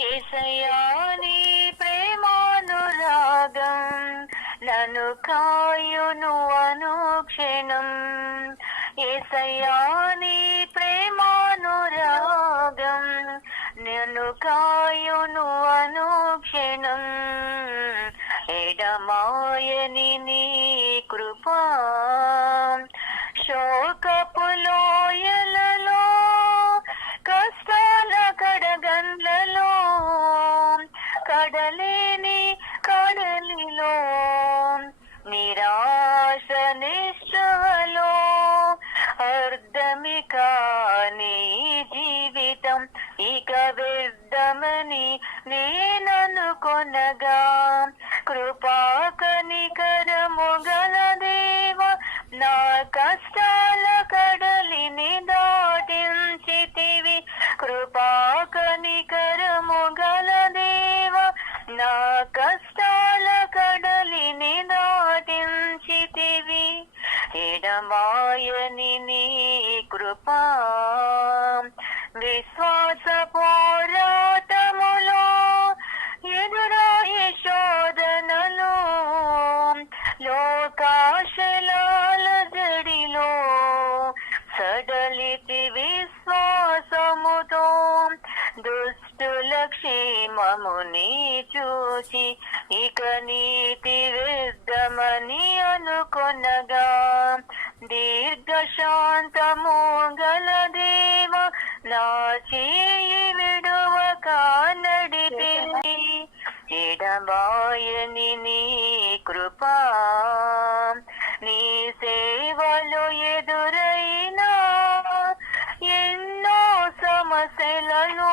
యేసయ్యా నీ ప్రేమానురాగం నన్ను కాయును అనుక్షణం. యేసయ్యా నీ ప్రేమానురాగం నన్ను కాయును అనుక్షణం. ఎడమాయని నీ కృపా శోకపు లోయలలో కష్టాల కడగండ్లలో కడలేని కడలిలో నిరాశ నిశ్చలో అర్ధమిక నీ జీవితం ఇక వ్యర్థమని నేననుకొనగా కృపా కనికరము గల దేవ నా కష్టాల కడలిని దాటించితివి. కృపా కనికరము గల దేవ నా కష్టాల కడలిని దాటించితివి. ఎడమాయని నీ కృపా విశ్వాస పోరాటములో ఎదురాయే శోధనలో లోకాశలాల జడిలో సడలితి విశ్వాసముతో దుష్టుల క్షేమముని చూచి ఇక నీతి వ్యర్థమని అనుకొనగా దీర్ఘశాంతము గల దేవ నా చేయి విడువక నడిపింది. ఎడబాయని నీ కృపా నీ సేవలు ఎదురైనా ఎన్నో సమస్యలను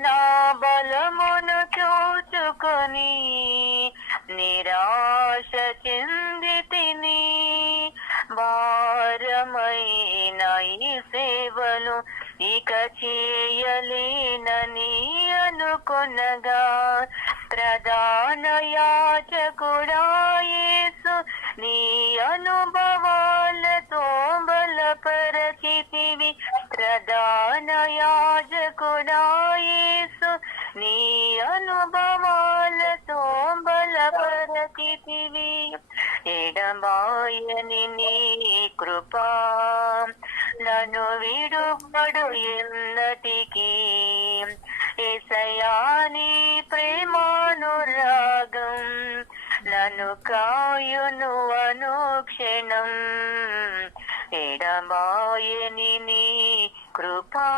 నా బలమును చూచుకొని నిరాశ చెందితిని. భారమైన ఈ సేవలు ఇక చేయలేనని అనుకొనగా ప్రధాన యాజకుడా యేసు నీ అనుభవాలతో బలపరచితివి. ప్రధాన యాజకుడా యేసు నీ అనుభవాలతో బలపరచితివి. ఎడబాయని నీ కృపా నన్ను విడువడు ఎన్నటికీ. యేసయ్యా నీ ప్రేమానురాగం నన్ను కాయును అనుక్షణం. ఎడబాయని నీ కృపా.